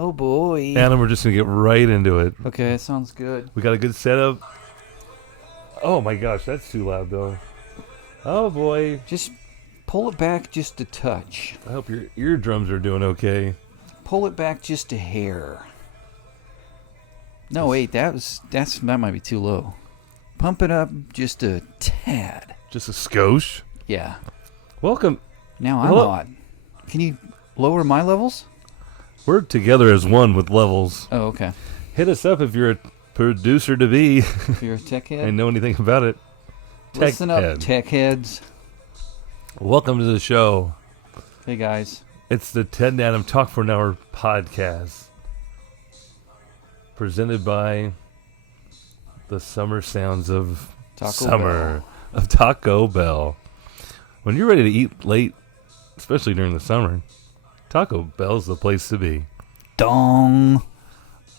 Oh boy. Adam, we're just going to get right into it. Okay, that sounds good. We got a good setup. Oh my gosh, that's too loud though. Oh boy. Just pull it back just a touch. I hope your eardrums are doing okay. Pull it back just a hair. No, wait, that might be too low. Pump it up just a tad. Just a skosh. Yeah. Welcome. Now I'm Hello. on. Can you lower my levels? We're together as one with levels. Oh, okay. Hit us up if you're a producer to be. If you're a tech head. I know anything about it. Listen up, tech heads. Welcome to the show. Hey, guys. It's the Ted and Adam Talk for an Hour podcast. Presented by the summer sounds of Taco Bell. When you're ready to eat late, especially during the summer, Taco Bell's the place to be. Dong.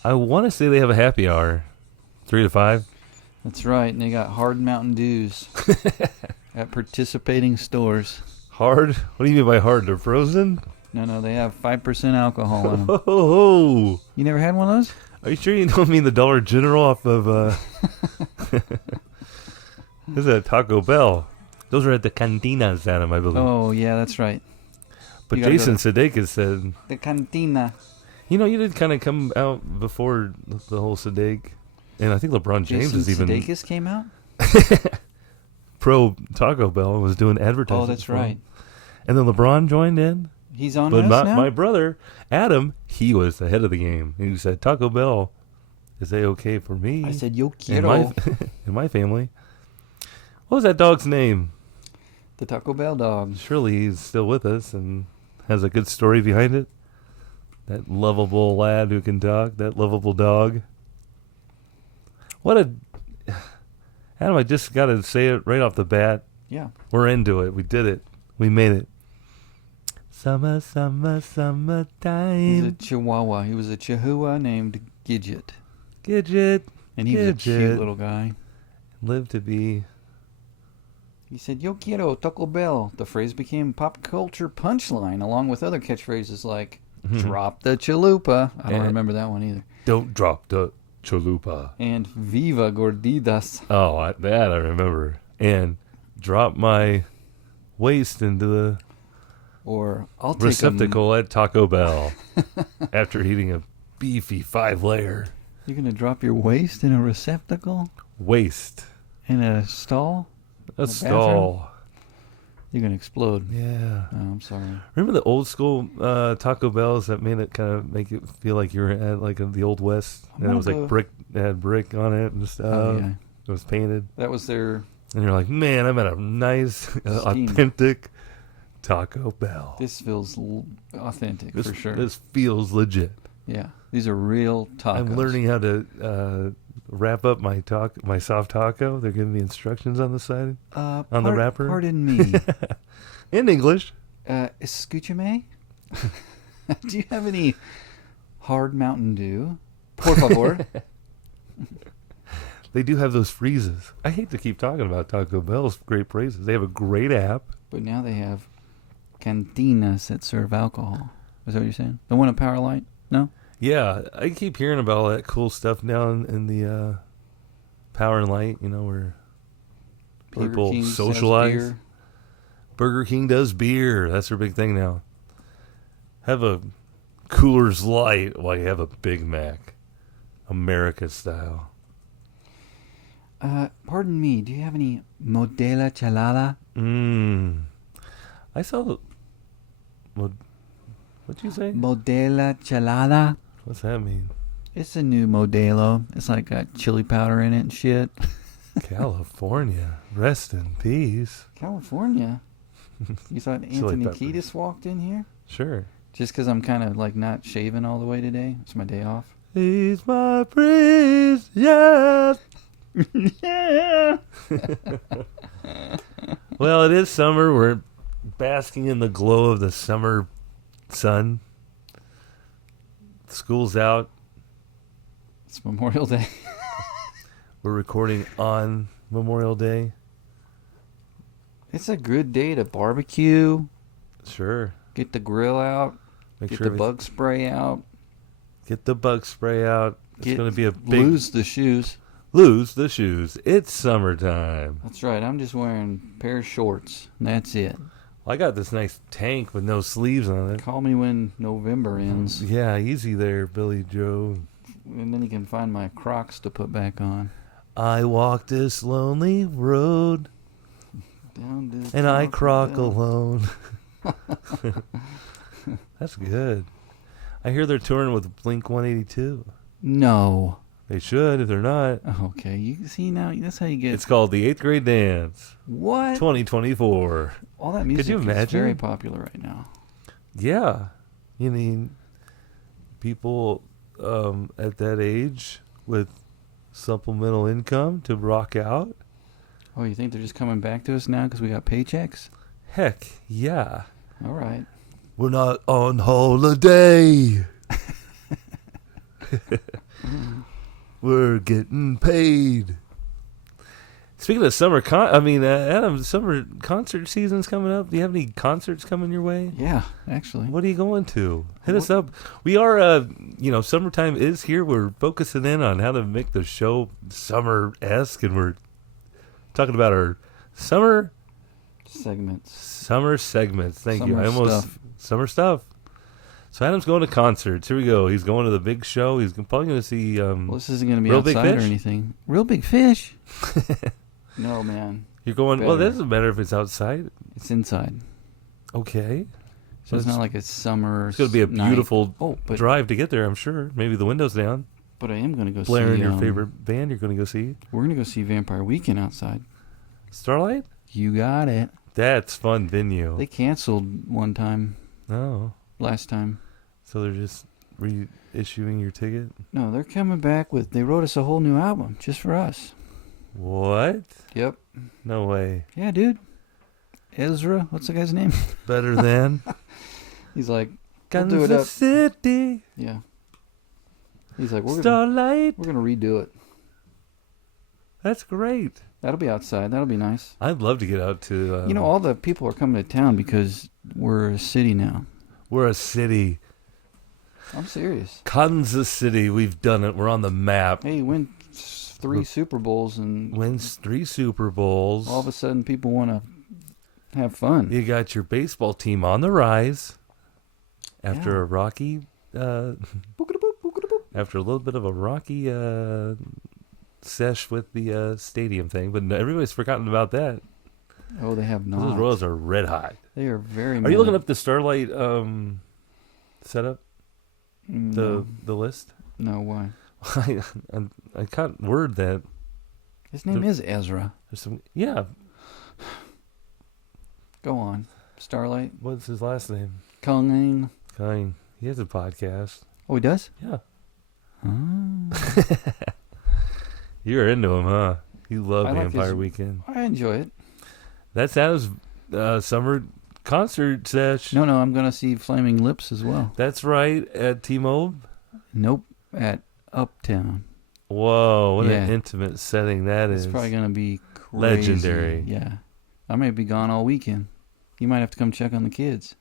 I want to say they have a happy hour, 3 to 5. That's right, and they got hard Mountain Dews at participating stores. Hard? What do you mean by hard? They're frozen? No, they have 5% alcohol in them. Oh, You never had one of those? are you sure you don't mean the Dollar General off of this is at Taco Bell? Those are at the cantinas, Adam, I believe. Oh, yeah, that's right. But you gotta Jason Sudeikis said, The cantina. you know, you did kind of come out before the whole Sudeik. And I think LeBron James Jason is even Sudeikis came out? pro Taco Bell and was doing advertising. Oh, that's right. And then LeBron joined in. He's on But us now? my brother, Adam, he was ahead of the game. He said, Taco Bell, is they okay for me? I said, yo and quiero. and my family. What was that dog's name? The Taco Bell dog. Surely he's still with us and has a good story behind it. That lovable lad who can talk, that lovable dog. Adam, I just got to say it right off the bat. Yeah. We're into it. We did it. We made it. Summer, summer, summertime. He's a Chihuahua. He was a Chihuahua named Gidget. Gidget. And he was a cute little guy. Live to be. He said, yo quiero Taco Bell. The phrase became pop culture punchline along with other catchphrases like, drop the chalupa. I don't remember that one either. Don't drop the chalupa. And viva gorditas. Oh, that I remember. And drop my waist into the Or I'll take receptacle at Taco Bell after eating a beefy 5-layer. You're going to drop your waist in a receptacle? Waist. In a stall? A stall. You're going to explode. Yeah. Oh, I'm sorry. Remember the old school Taco Bells that made it kind of make it feel like you were at like the old West? And it was like brick, it had brick on it and stuff. Oh, yeah. It was painted. That was their... And you're like, man, I'm at a nice, authentic Taco Bell. This feels authentic for sure. This feels legit. Yeah. These are real tacos. I'm learning how to wrap up my soft taco. They're giving me instructions on the side, on the wrapper. Pardon me. In English. Escúchame? Do you have any hard Mountain Dew? Por favor. They do have those freezes. I hate to keep talking about Taco Bell's great praises. They have a great app. But now they have cantinas that serve alcohol. Is that what you're saying? The one at Powerlight? No? Yeah, I keep hearing about all that cool stuff now in the Power and Light, you know, where people King socialize. sells beer. Burger King does beer. That's their big thing now. Have a Coors Light while you have a Big Mac. America style. Pardon me, do you have any Modelo Chelada? I saw the... What'd you say? Modelo Chelada? What's that mean? It's a new Modelo. It's like got chili powder in it and shit. California. Rest in peace. California? You thought Anthony peppers. Kiedis walked in here? Sure. Just because I'm kind of like not shaving all the way today. It's my day off. He's my priest, yes. Yeah. Well, it is summer. We're basking in the glow of the summer sun. School's out. It's Memorial Day. We're recording on Memorial Day. It's a good day to barbecue. Sure. Get the grill out. Make Get sure the bug spray out. Get the bug spray out. It's going to be a big... Lose the shoes. Lose the shoes. It's summertime. That's right. I'm just wearing a pair of shorts. And that's it. I got this nice tank with no sleeves on it. Call me when November ends. Yeah, easy there, Billy Joe. And then you can find my Crocs to put back on. I walk this lonely road, Down this and I Taco crock Bell. alone. That's good. I hear they're touring with Blink 182. No. They should if they're not. Okay, you see now, that's how you get... It's called the 8th Grade Dance What? 2024. All that music you is imagine? very popular right now. Yeah. You mean people at that age with supplemental income to rock out? Oh, you think they're just coming back to us now because we got paychecks? Heck, yeah. All right. We're not on holiday. We're getting paid. Speaking of summer, Adam, summer concert season's coming up. Do you have any concerts coming your way? Yeah, actually. What are you going to? Hit us up. We are, summertime is here. We're focusing in on how to make the show summer-esque, and we're talking about our summer segments. Summer segments. Thank you. Summer stuff. So Adam's going to concerts. Here we go. He's going to the big show. He's probably going to see. Well, this isn't going to be Real Big outside or Fish? anything. Real Big Fish? No, man. You're going. Better. Well, that doesn't matter if it's outside. It's inside. Okay. So it's not like a summer. It's going to be a beautiful but drive to get there. I'm sure. Maybe the windows down. I am going to go Blaring see your favorite band. You're going to go see. We're going to go see Vampire Weekend outside. Starlight. You got it. That's fun venue. They canceled one time. Oh. Last time. So they're just reissuing your ticket? No, they're coming back with. They wrote us a whole new album just for us. What? Yep. No way. Yeah, dude. Ezra, what's the guy's name? Better than He's like, we'll do it Kansas up. City. Yeah. He's like, we're Starlight. gonna redo it. That's great. That'll be outside. That'll be nice. I'd love to get out to. All the people are coming to town because we're a city now. We're a city. I'm serious. Kansas City. We've done it. We're on the map. Hey, win 3 Super Bowls and Wins 3 Super Bowls. all of a sudden people want to have fun. You got your baseball team on the rise after a rocky. After a little bit of a rocky sesh with the stadium thing, but everybody's forgotten about that. Oh, they have not. Those Royals are red hot. They are very. Are you looking up the Starlight setup? No. The list? No, why? I caught word that His name is Ezra. there's some. Yeah, Go on. Starlight. what's his last name? Kung. Kine. He has a podcast. Oh, he does? Yeah. Oh. You're into him, huh? You love I like Vampire his- Weekend. I enjoy it. That's Adam's summer concert sesh. No, I'm going to see Flaming Lips as well. That's right, at T-Mobile. Nope. At Uptown. Whoa, what Yeah. an intimate setting that is. It's probably going to be crazy. Legendary. Yeah. I may be gone all weekend. You might have to come check on the kids.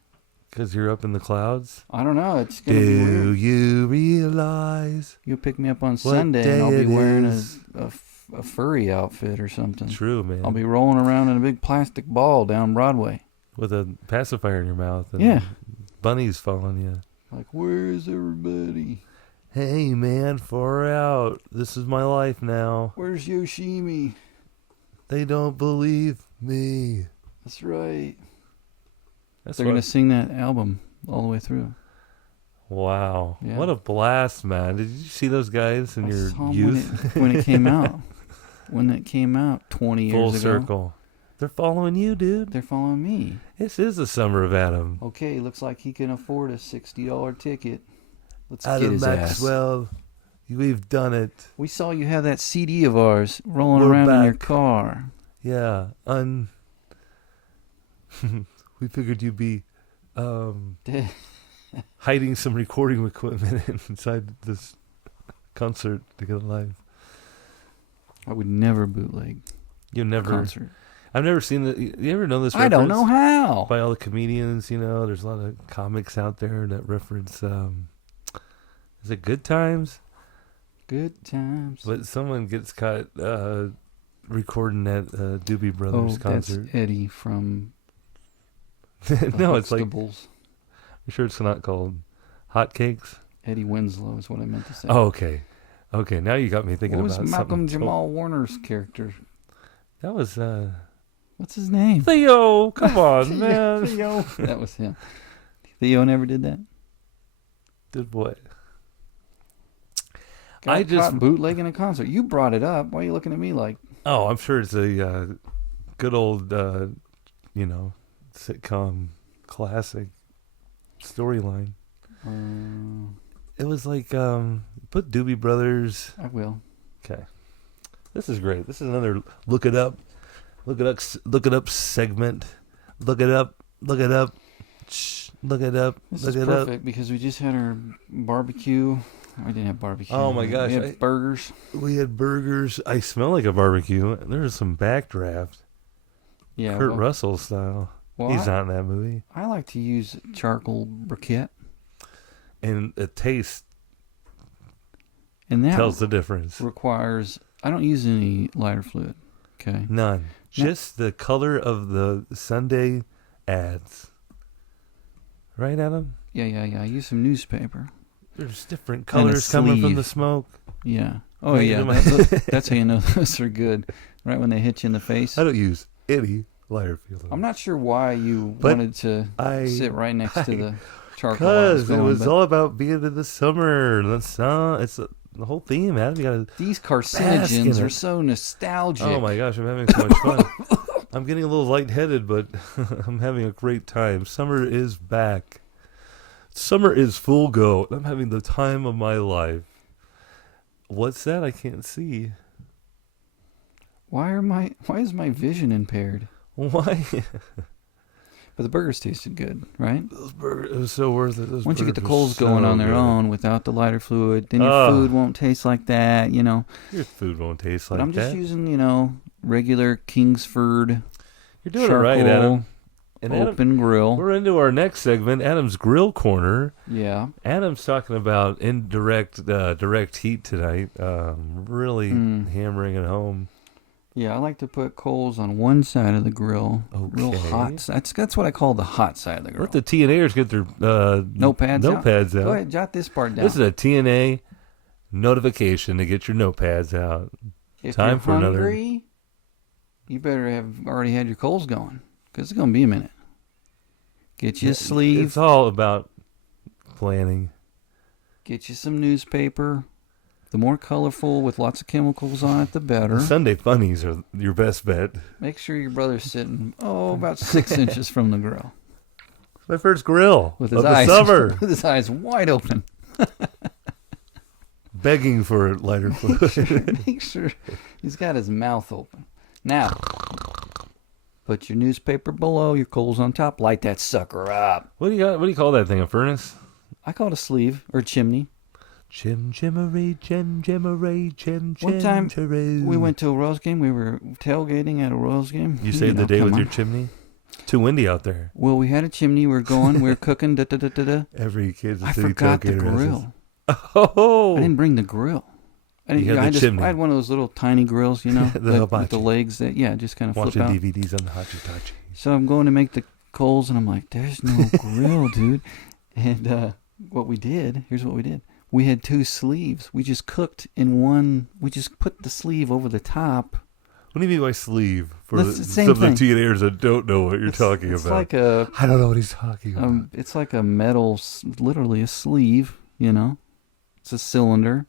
Because you're up in the clouds? I don't know. It's going to be Do weird. you realize? You'll pick me up on what Sunday day and I'll be it wearing is? a furry outfit or something. True, man. I'll be rolling around in a big plastic ball down Broadway. With a pacifier in your mouth. And Yeah. bunnies following you. Like, where's everybody? Hey, man, far out. This is my life now. Where's Yoshimi? They don't believe me. That's right. That's They're going to sing that album all the way through. Wow. Yeah. What a blast, man. Did you see those guys in I your saw 'em youth? when it came out. When it came out 20 years Full ago. circle. They're following you, dude. They're following me. This is the summer of Adam. Okay, looks like he can afford a $60 ticket. Let's get Adam his ass. Maxwell, we've done it. We saw you have that CD of ours rolling We're around in your back. car. Yeah. We figured you'd be hiding some recording equipment inside this concert to get live. I would never bootleg You a never. concert. I've never seen the. You ever know this? I don't reference know how. By all the comedians, there's a lot of comics out there that reference Is it Good Times? Good times. But someone gets caught recording at Doobie Brothers concert. That's Eddie from No, it's like... Huxtables. You sure it's not called Hotcakes? Eddie Winslow is what I meant to say. Oh, okay. Okay, now you got me thinking what about was Malcolm something. Jamal Warner's character? That was... What's his name? Theo! Come on, man. Theo. That was him. Theo never did that? Did what? Got caught bootlegging a concert. You brought it up. Why are you looking at me like... Oh, I'm sure it's a good old, sitcom classic storyline. It was like, put Doobie Brothers. I will. Okay. This is great. This is another look it up segment. Look it up. Look it up. Shh, look it up. This look is it perfect up. because we just had our barbecue. We didn't have barbecue. Oh my gosh. We had burgers. We had burgers. I smell like a barbecue. There's some backdraft. Yeah. Kurt Russell style. Well, He's not in that movie. I like to use charcoal briquette. And the taste And that tells the difference. requires... I don't use any lighter fluid. Okay. None. Just the color of the Sunday ads. Right, Adam? Yeah. I use some newspaper. There's different colors coming from the smoke. Yeah. Oh, Right yeah. into my- That's how you know those are good. Right when they hit you in the face. I don't use any lighter fluid. I'm not sure why you But wanted to sit right next to the charcoal. Because it was all about being in the summer. The sun. It's the whole theme, Adam. You gotta These bask in carcinogens it. are so nostalgic. Oh my gosh, I'm having so much fun. I'm getting a little lightheaded, but I'm having a great time. Summer is back. Summer is full go. I'm having the time of my life. What's that? I can't see. Why is my vision impaired? Why? But the burgers tasted good, right? Those burgers, it was so worth it. Those Once you get the burgers coals were going so on their good. own without the lighter fluid, then your food won't taste like that, you know. Your food won't taste But like I'm just that. using, regular Kingsford You're doing charcoal, it right, Adam. And open grill. We're into our next segment, Adam's Grill Corner. Yeah. Adam's talking about indirect direct heat tonight. Really hammering it home. Yeah, I like to put coals on one side of the grill. Real Okay. hot. That's what I call the hot side of the grill. Let the TNAers get their notepads out. Go ahead, jot this part down. This is a TNA notification to get your notepads out. If Time you're for another- hungry, you better have already had your coals going, because it's going to be a minute. Get you a sleeve. It's all about planning. Get you some newspaper. The more colorful with lots of chemicals on it, the better. The Sunday funnies are your best bet. Make sure your brother's sitting, about 6 inches from the grill. My first grill With of his the eyes, summer. with his eyes wide open. Begging for lighter fluid. Make sure he's got his mouth open. Now, put your newspaper below, your coals on top. Light that sucker up. What do you call that thing? A furnace? I call it a sleeve or chimney. Chim chimmery, chim chimmery, chim chim. One time chiroo. we went to a Royals game. We were tailgating at a Royals game. You saved the day with your chimney? Too windy out there. Well, we had a chimney. We were going. We were cooking. Every Kansas I City forgot the tailgater has grill. this. Oh! I didn't bring the grill. You had the chimney. I had one of those little tiny grills, The with the hibachi. legs that, just kind of flip Watching out. DVDs on the Hachitachi. So I'm going to make the coals, and I'm like, there's no grill, dude. And here's what we did. We had two sleeves. We just cooked in one. We just put the sleeve over the top. What do you mean by sleeve? For That's the same some of the thing. teenagers that don't know what you're talking It's about. like a, I don't know what he's talking about. it's like a metal, literally a sleeve. It's a cylinder,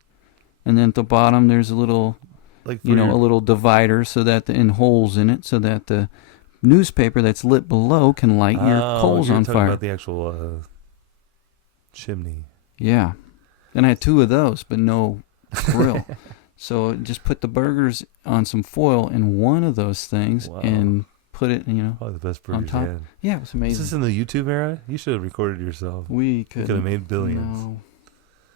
and then at the bottom there's a little, Like a little divider so that and holes in it so that the newspaper that's lit below can light your coals you're on talking fire. about the actual chimney. Yeah. And I had two of those, but no grill. So just put the burgers on some foil in one of those things and put it, Probably the best on burgers top. you had. Yeah, it was Is amazing. this in the YouTube era? You should have recorded yourself. We could have made billions. No.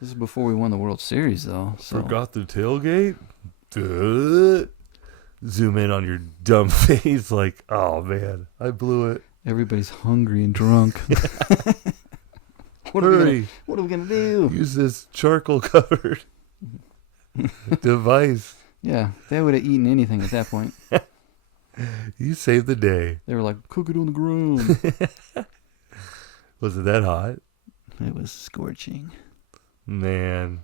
This is before we won the World Series, though. So. Forgot the tailgate? Duh. Zoom in on your dumb face like, oh man, I blew it. Everybody's hungry and drunk. Hurry. What are we gonna do? Use this charcoal covered device. Yeah, they would have eaten anything at that point. You saved the day. They were like, cook it on the ground. Was it that hot? It was scorching. Man.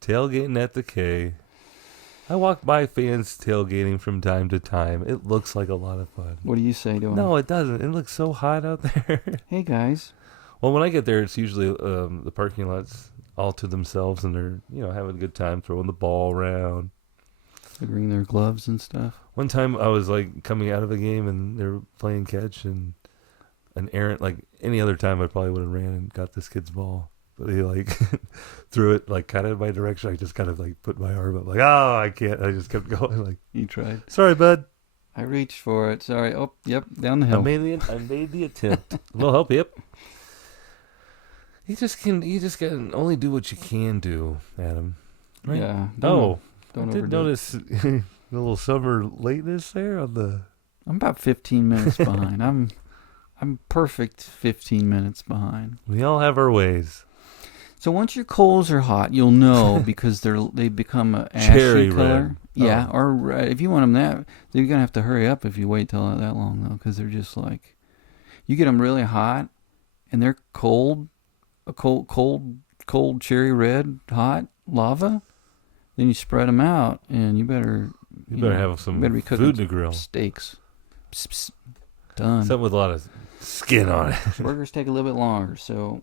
Tailgating at the K. I walk by fans tailgating from time to time. It looks like a lot of fun. What do you say to them? No, it doesn't. It looks so hot out there. Hey, guys. Well, when I get there, it's usually the parking lot's all to themselves, and they're having a good time throwing the ball around. They bring their gloves and stuff. One time I was like coming out of a game, and they were playing catch, and an errant, like any other time I probably would have ran and got this kid's ball. But he like threw it like kind of in my direction. I just kind of like put my arm up like, oh, I can't. I just kept going like, You tried. sorry, bud. I reached for it. Sorry. Oh, yep, down the hill. I made the attempt. A little help, yep. You just can only do what you can do, Adam. Right? Yeah. Don't I overdo did it. notice the little summer lateness there on the. I'm about 15 minutes behind. I'm perfect 15 minutes behind. We all have our ways. So once your coals are hot, you'll know because they become a ashy Cherry color. red. Yeah, Oh. or if you want them that, you're gonna have to hurry up if you wait till that long though, because they're just like, you get them really hot, and they're cold, a cold cherry red hot lava. Then you spread them out, and you better have some better be cooking food to grill. steaks. Psst, psst. Done. Something with a lot of skin on it. Burgers take a little bit longer, so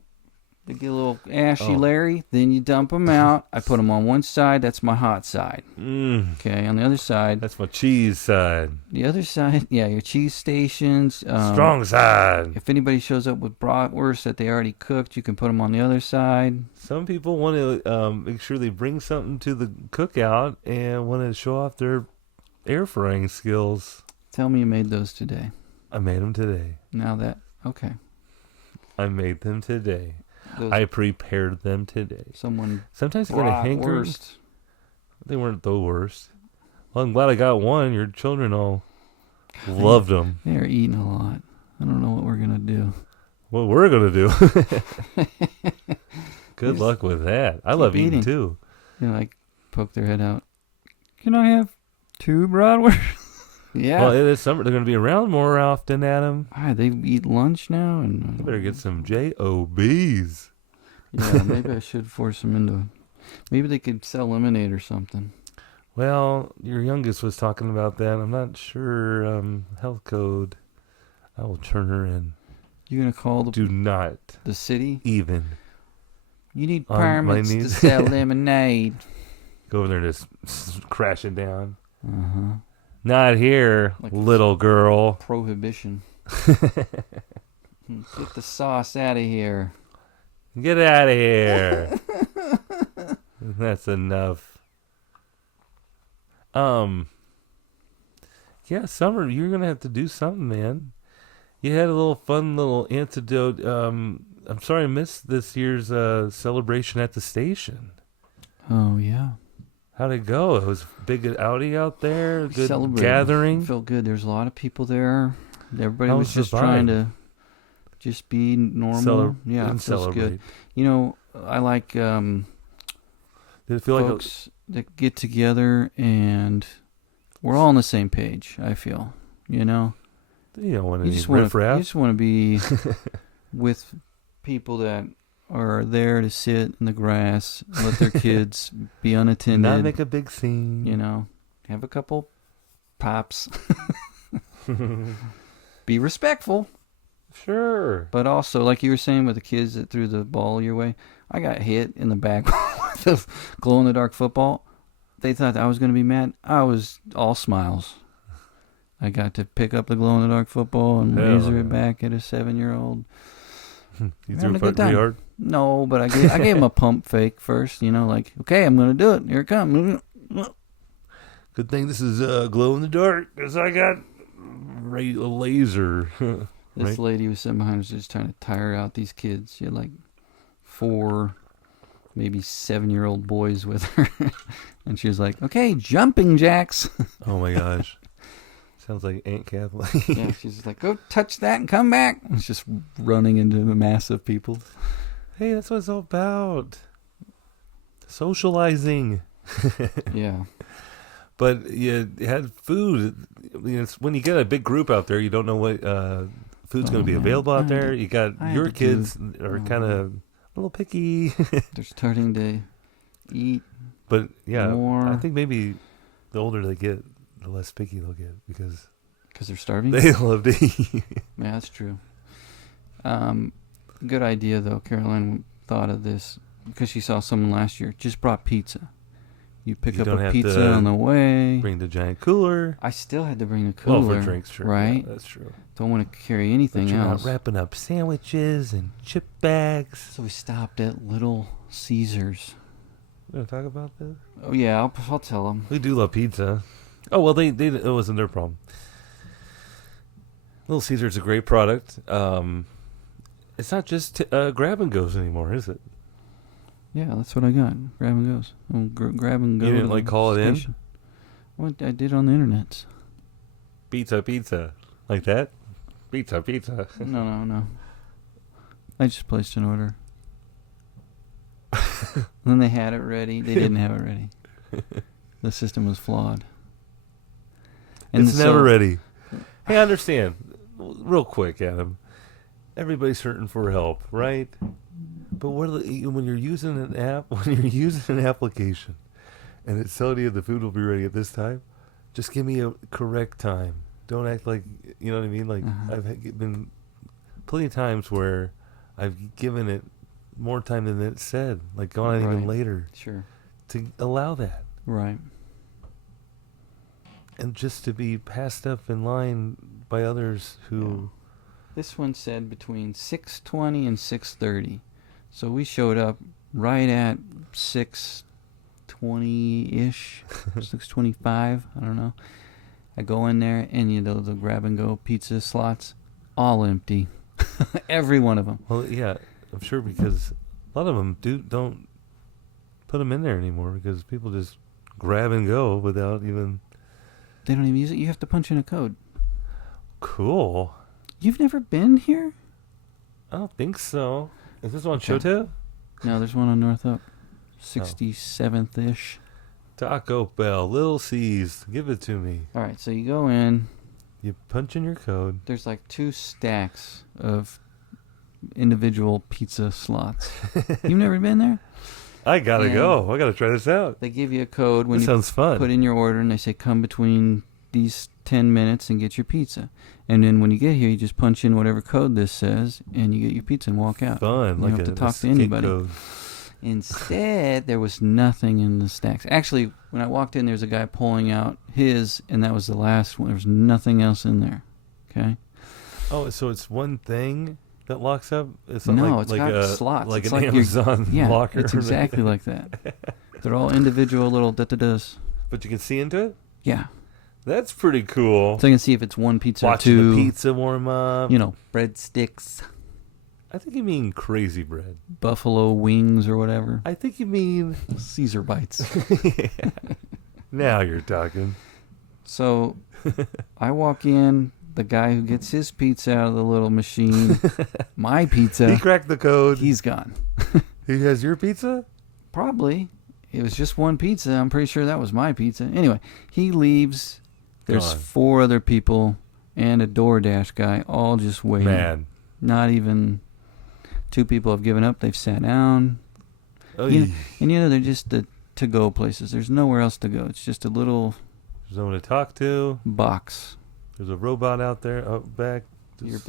they get a little ashy, Oh. Larry. Then you dump them out. I put them on one side. That's my hot side. Okay, on the other side. That's my cheese side. The other side, yeah, your cheese stations. Strong side. If anybody shows up with bratwurst that they already cooked, you can put them on the other side. Some people want to make sure they bring something to the cookout and want to show off their air frying skills. Tell me you made those today. I made them today. Now that, okay. I made them today. Those, I prepared them today. someone Sometimes I get a hankering. bratwurst. They weren't the worst. Well, I'm glad I got one. Your children all loved them. They're eating a lot. I don't know what we're going to do. What we're going to do. Good Just luck with that. I love eating eating. too. You know, like, poke their head out. Can I have 2 bratwurst? Yeah. Well, it is summer. They're going to be around more often, Adam. They eat lunch now, and You better get some JOBs. Yeah, maybe I should force them into. Maybe they could sell lemonade or something. Well, your youngest was talking about that. I'm not sure. Health code. I will turn her in. You gonna call Do not the city? even You need on my permits to knees. sell lemonade. go over there and just crashing down. Uh-huh. Not here, Like little girl. Prohibition. Get the sauce out of here. Get out of here. That's enough. Yeah, summer, you're gonna have to do something, man. You had a little fun little antidote. I'm sorry I missed this year's celebration at the station. Oh yeah. How'd it go? It was a big outing out there, a good Celebrated. gathering. Felt good. There's a lot of people there. Everybody How was was the just trying vibe? to just be normal. Yeah, it and feels celebrate. good. You know, I like Did it feel folks that get together and we're all on the same page. I feel, you know, like you don't want you any just want to riffraff? be with people that are there to sit in the grass, let their kids be unattended. Not make a big scene. You know, have a couple pops. Be respectful. Sure. But also, like you were saying with the kids that threw the ball your way, I got hit in the back with a glow-in-the-dark football. They thought I was going to be mad. I was all smiles. I got to pick up the glow-in-the-dark football and Hell laser yeah. it back at a 7-year-old. You Having threw a it good pretty time. hard. No, but I gave him a pump fake first, you know, like, okay, I'm going to do it. Here it comes. Good thing this is glow in the dark, because I got a laser. This Right. lady was sitting behind us just trying to tire out these kids. She had like 4, maybe 7-year-old boys with her. And she was like, okay, jumping jacks. Oh my gosh. Sounds like Aunt Kathleen. Yeah, she's just like, go touch that and come back. It's just running into a mass of people. Hey, that's what it's all about. Socializing. Yeah. But you had food. It's when you get a big group out there, you don't know what food's going to be available out there. You got your kids are kind of a little picky. They're starting to eat. But yeah, more. I think maybe the older they get, the less picky they'll get because they're starving. They love to eat. Yeah, that's true. Good idea though. Caroline thought of this because she saw someone last year just brought pizza. You pick up a pizza on the way. Bring the giant cooler. I still had to bring a cooler. Well, for drinks, sure. Right? Yeah, that's true. Don't want to carry anything but you're else. Not wrapping up sandwiches and chip bags. So we stopped at Little Caesars. You want to talk about this? Oh yeah, I'll tell them. We do love pizza. Oh well, they it wasn't their problem. Little Caesar's a great product. It's not just grab and goes anymore, is it? Yeah, that's what I got. Grab and goes. Grab and go. You didn't call it in? What I did on the internet. Pizza, like that. Pizza. No. I just placed an order. And then they had it ready. They didn't have it ready. The system was flawed. And it's never ready. Hey, I understand. Real quick, Adam. Everybody's hurting for help, right? But when you're using an app, when you're using an application, and it's telling you the food will be ready at this time, just give me a correct time. Don't act like, you know what I mean? Like, I've been plenty of times where I've given it more time than it said, like gone even later. Sure. To allow that. Right. And just to be passed up in line by others who... Yeah. This one said between 6:20 and 6:30. So we showed up right at 6:20-ish, 6:25, I don't know. I go in there, and the grab-and-go pizza slots, all empty. Every one of them. Well, yeah, I'm sure because a lot of them don't put them in there anymore because people just grab and go without even... They don't even use it. You have to punch in a code. Cool. You've never been here? I don't think so. Is this on Sode? No, there's one on North Oak. 67th-ish. Taco Bell, Little C's. Give it to me. All right, so you go in. You punch in your code. There's like 2 stacks of individual pizza slots. You've never been there? I gotta go. I gotta try this out. They give you a code when this sounds fun. Put in your order, and they say come between these 10 minutes and get your pizza. And then when you get here, you just punch in whatever code this says, and you get your pizza and walk out. Fun. You don't have to talk to anybody. Code. Instead, there was nothing in the stacks. Actually, when I walked in, there was a guy pulling out his, and that was the last one. There was nothing else in there. Okay? Oh, so it's one thing that locks up? It's not no, it's got slots. Like it's an Amazon locker. It's exactly like that. They're all individual little da-da-das. But you can see into it? Yeah. That's pretty cool. So you can see if it's one pizza Watching or 2. the pizza warm up. Breadsticks. I think you mean crazy bread. Buffalo wings or whatever. I think you mean... Caesar bites. Yeah. Now you're talking. So I walk in. The guy who gets his pizza out of the little machine, my pizza. He cracked the code. He's gone. He has your pizza? Probably. It was just one pizza. I'm pretty sure that was my pizza. Anyway, he leaves. There's 4 other people and a DoorDash guy all just waiting. Man. Not even 2 people have given up. They've sat down. Oh, And they're just the to-go places. There's nowhere else to go. It's just a little... There's no one to talk to. Box. There's a robot out there, out back. You're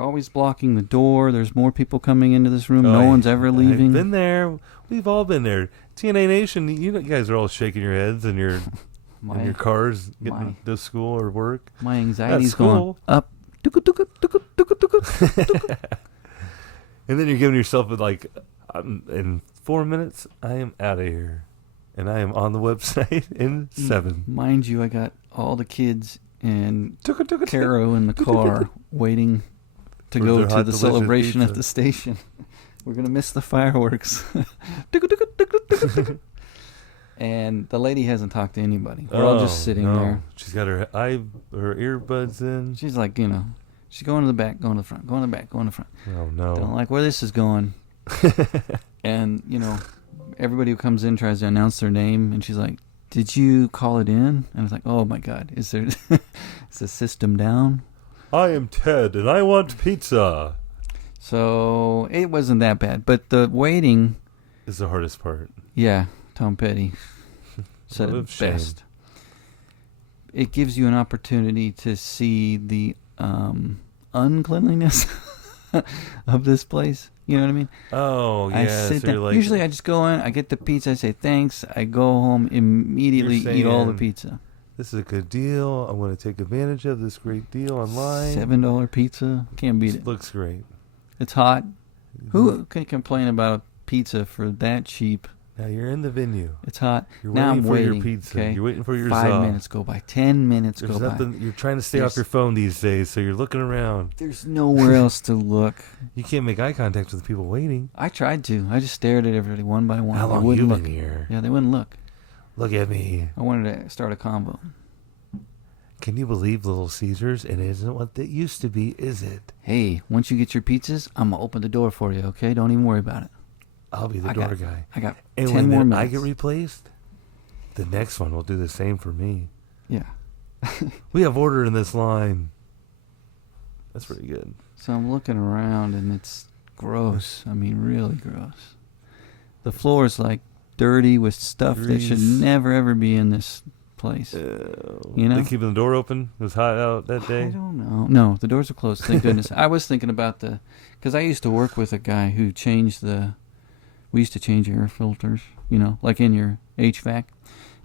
always blocking the door. There's more people coming into this room. No one's ever leaving. I've been there. We've all been there. TNA Nation, you guys are all shaking your heads and your cars getting to school or work. My anxiety's going up. And then you're giving yourself in 4 minutes, I am out of here. And I am on the website in 7. Mind you, I got all the kids and Caro in the car waiting to go to the celebration at the station. We're going to miss the fireworks. And the lady hasn't talked to anybody. We're all just sitting there. She's got her earbuds in. She's like, she's going to the back, going to the front, going to the back, going to the front. Oh, no. Don't like where this is going. And, everybody who comes in tries to announce their name, and she's like, did you call it in? And I was like, oh, my God. Is the system down? I am Ted, and I want pizza. So it wasn't that bad. But the waiting is the hardest part. Yeah, Tom Petty said it best. It gives you an opportunity to see the uncleanliness of this place. You know what I mean? Oh, yeah. I sit down. Like, usually I just go in, I get the pizza, I say thanks, I go home, immediately eat all the pizza. This is a good deal. I want to take advantage of this great deal online. $7 pizza. Can't beat it. Looks great. It's hot. Who can complain about a pizza for that cheap? Now you're in the venue. It's hot. You're now waiting I'm for waiting. your pizza. Okay? You're waiting for your 5 minutes go by. 10 minutes go by. You're trying to stay off your phone these days, so you're looking around. There's nowhere else to look. You can't make eye contact with the people waiting. I tried to. I just stared at everybody one by one. How long you been here? Yeah, they wouldn't look. Look at me. I wanted to start a convo. Can you believe Little Caesars? It isn't what it used to be, is it? Hey, once you get your pizzas, I'm going to open the door for you, okay? Don't even worry about it. I'll be the door guy. I got and 10 more when minutes. I get replaced, the next one will do the same for me. Yeah. We have order in this line. That's pretty good. So I'm looking around, and it's gross. I mean, really gross. The floor is like dirty with stuff that should never, ever be in this place. They keeping the door open? It was hot out that day? I don't know. No, the doors are closed, thank goodness. I was thinking about because I used to work with a guy who we used to change air filters, like in your HVAC.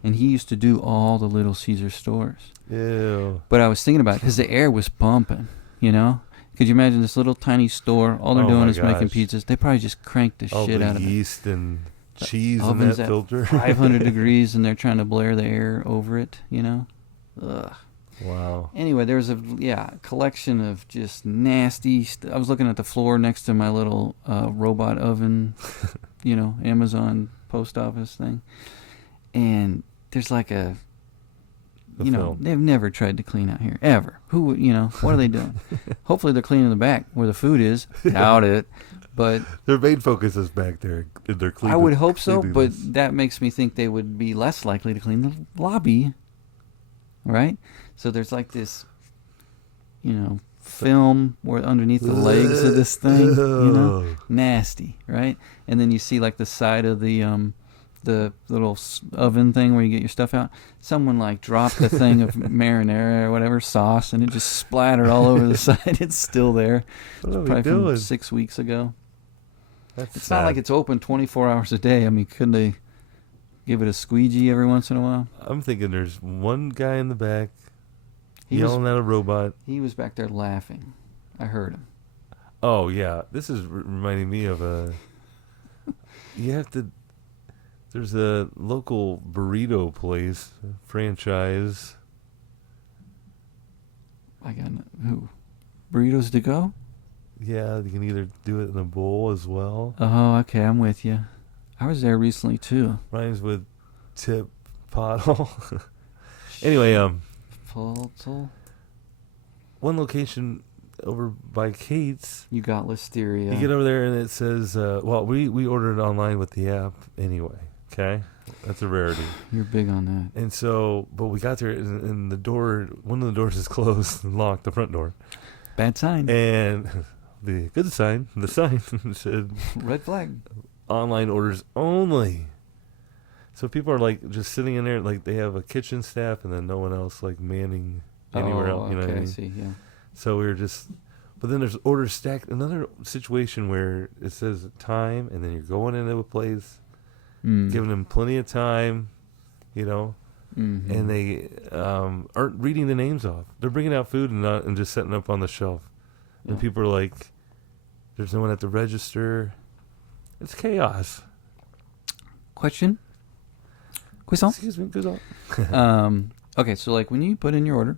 And he used to do all the Little Caesar stores. Ew. But I was thinking about it because the air was pumping, Could you imagine this little tiny store? All they're doing is making pizzas. They probably just cranked the shit out of it. Yeast and cheese in that filter. 500 degrees, and they're trying to blare the air over it, Ugh. Wow. Anyway, there was a collection of just nasty I was looking at the floor next to my little robot oven, Amazon post office thing. And there's like they've never tried to clean out here, ever. Who, what are they doing? Hopefully they're cleaning the back where the food is. Doubt it. But their main focus is back there. They're cleaning. I would hope so, but that makes me think they would be less likely to clean the lobby. Right? So there's like this, film underneath the legs of this thing, nasty, right? And then you see like the side of the little oven thing where you get your stuff out. Someone like dropped the thing of marinara or whatever sauce, and it just splattered all over the side. It's still there. What are we probably doing? From 6 weeks ago. It's not like it's open 24 hours a day. I mean, couldn't they give it a squeegee every once in a while? I'm thinking there's one guy in the back yelling at a robot. He was back there laughing. I heard him. Oh, yeah. This is reminding me of there's a local burrito place, franchise. I got who? Burritos to go? Yeah, you can either do it in a bowl as well. Oh, okay, I'm with you. I was there recently too. Rhymes with tip pottle. Anyway, Pottle. One location over by Kate's. You got listeria. You get over there and it says, we ordered it online with the app anyway. Okay, that's a rarity. You're big on that. And so, but we got there and the door, one of the doors is closed and locked, the front door. Bad sign. And the good sign, the sign said, red flag. Online orders only. So people are like just sitting in there, like they have a kitchen staff and then no one else like manning anywhere else. You know what I mean? I see, yeah. So we were just, but then there's orders stacked. Another situation where it says time and then you're going into a place, giving them plenty of time, and they aren't reading the names off. They're bringing out food and just setting up on the shelf. And people are like, there's no one at the register. It's chaos. Question? Croissant? Excuse me, croissant. Okay, so like when you put in your order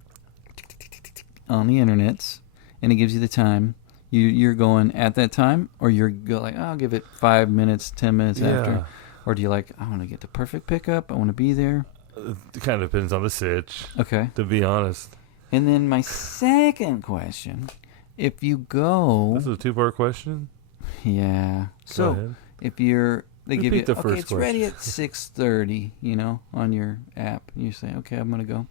on the internets and it gives you the time, you're going at that time, or you're like, I'll give it 5 minutes, 10 minutes after. Or do you like, I want to get the perfect pickup, I want to be there? It kind of depends on the sitch, Okay. to be honest. And then my second question, if you go... This is a two-part question? Yeah. Go So, ahead. if you're... They give Repeat you, the okay, first it's ready question. at 6:30, you know, on your app. You say, okay, I'm going to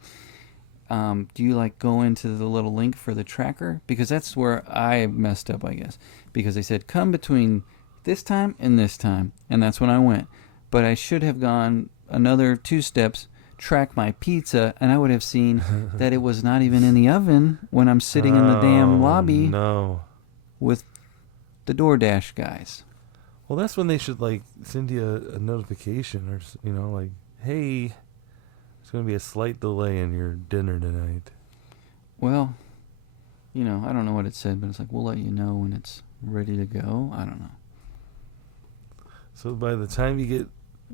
go. Do you like go into the little link for the tracker? Because that's where I messed up, I guess. Because they said, come between this time and this time. And that's when I went. But I should have gone another 2 steps, track my pizza, and I would have seen that it was not even in the oven when I'm sitting in the damn lobby No. with the DoorDash guys. Well, that's when they should, like, send you a notification or, you know, like, hey, there's going to be a slight delay in your dinner tonight. Well, you know, I don't know what it said, but it's like, we'll let you know when it's ready to go. I don't know. So by the time you get...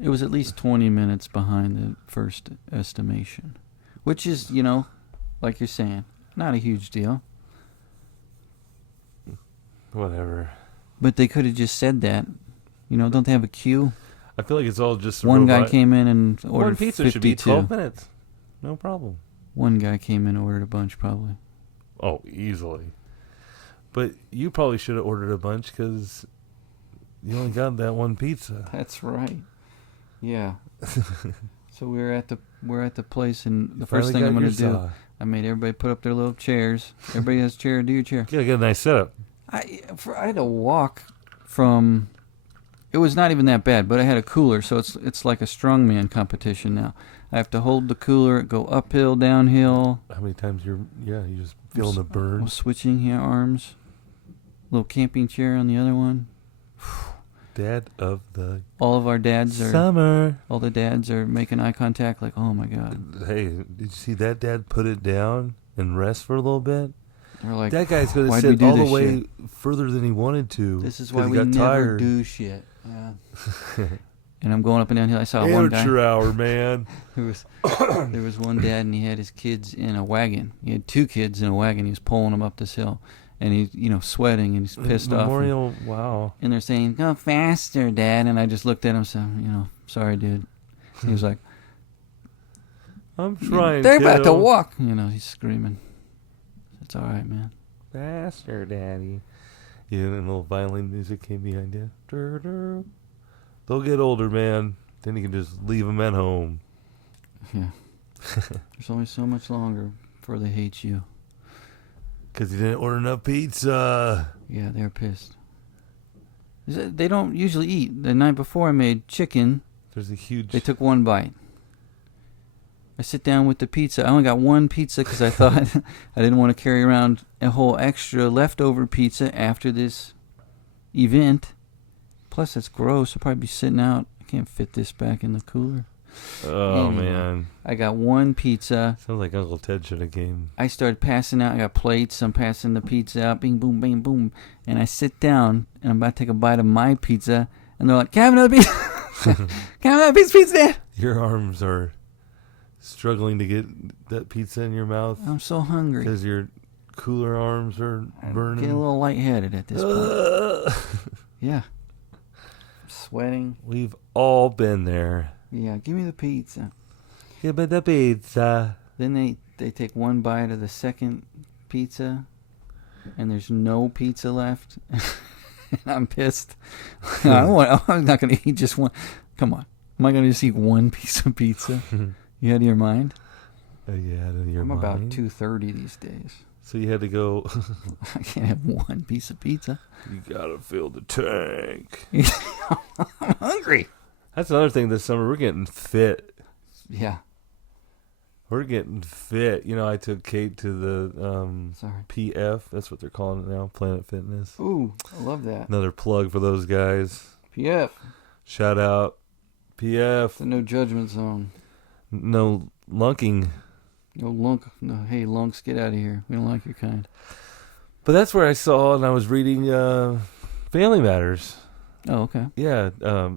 It was at least 20 minutes behind the first estimation, which is, you know, like you're saying, not a huge deal. Whatever. But they could have just said that. You know, don't they have a queue? I feel like it's all just... One guy came in and One ordered pizza 52. should be 12 minutes. No problem. One guy came in and ordered a bunch, probably. Oh, easily. But you probably should have ordered a bunch because you only got that one pizza. That's right. Yeah. So we're at the place, and the first Finally thing I'm got going to your do, saw. I made everybody put up their little chairs. Everybody has a chair. Do your chair. You gotta get a nice setup. I had to walk from. It was not even that bad, but I had a cooler, so it's like a strongman competition now. I have to hold the cooler, go uphill, downhill. How many times you just feeling the I'm burn? switching here arms. Little camping chair on the other one. Dad of the All of our dads are. summer. All the dads are making eye contact, like, oh my god. Hey, did you see that dad put it down and rest for a little bit? They're like, That guy's gonna why'd we sit do all the this way shit? further than he wanted to. This is 'cause why he we got never tired. do shit. Yeah. And I'm going up and down hill. I saw one guy. Amateur hour, man. There was one dad, and he had his kids in a wagon. He had 2 kids in a wagon. He was pulling them up this hill, and he's, you know, sweating, and he's pissed off. Memorial, wow. And they're saying, "Go faster, Dad." And I just looked at him, so, you know, sorry, dude. He was like, I'm trying. "They're about to kiddo. walk." You know, he's screaming. It's all right, man. Faster, Daddy. Yeah, and a little violin music came behind you. Dur-dur. They'll get older, man. Then you can just leave them at home. Yeah. There's only so much longer before they hate you. Because you didn't order enough pizza. Yeah, they're pissed. They don't usually eat. The night before I made chicken. There's a huge... They took 1 bite. I sit down with the pizza. I only got 1 pizza because I thought I didn't want to carry around a whole extra leftover pizza after this event. Plus, it's gross. I'll probably be sitting out. I can't fit this back in the cooler. Oh, Anyway, man. I got 1 pizza. Sounds like Uncle Ted should have came. I started passing out. I got plates. I'm passing the pizza out. Bing, boom, bing, boom. And I sit down, and I'm about to take a bite of my pizza. And they're like, can I have another piece? Can I have another piece of pizza, Dad? Your arms are struggling to get that pizza in your mouth I'm so hungry. because your cooler arms are I'm burning. getting a little lightheaded at this point. Yeah. Sweating. We've all been there. Yeah, give me the pizza. Give me the pizza. Then they take 1 bite of the second pizza, and there's no pizza left. And I'm pissed. I'm not going to eat just 1. Come on. Am I going to just eat 1 piece of pizza? You out of your mind? Yeah, out of your I'm mind. about 2:30 these days. So you had to go. I can't have 1 piece of pizza. You gotta fill the tank. I'm hungry. That's another thing this summer. We're getting fit. Yeah. We're getting fit. You know, I took Kate to the Sorry. PF. That's what they're calling it now, Planet Fitness. Ooh, I love that. Another plug for those guys. PF. Shout out, PF. The no judgment zone. No lunking. No lunk. No, hey, lunks, get out of here. We don't like your kind. But that's where I saw, and I was reading Family Matters. Oh, okay. Yeah,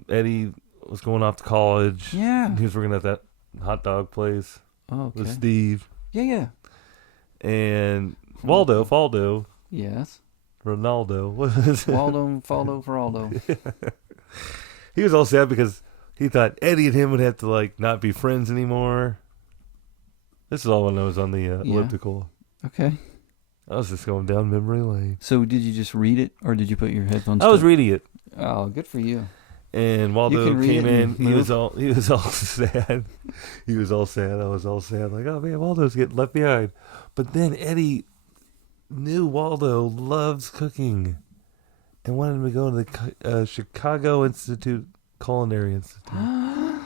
Eddie was going off to college. Yeah. He was working at that hot dog place Oh, okay. with Steve. Yeah. And Faldo, Yes. Ronaldo. What was it? Faldo, Feraldo. He was all sad because He thought Eddie and him would have to like not be friends anymore. This is all when I was on the elliptical. Okay. I was just going down memory lane. So did you just read it, or did you put your headphones? I was reading it. Oh, good for you. And Waldo came in. He was all sad. He was all sad. I was all sad. Like, oh man, Waldo's getting left behind. But then Eddie knew Waldo loves cooking, and wanted him to go to the Chicago Culinary Institute.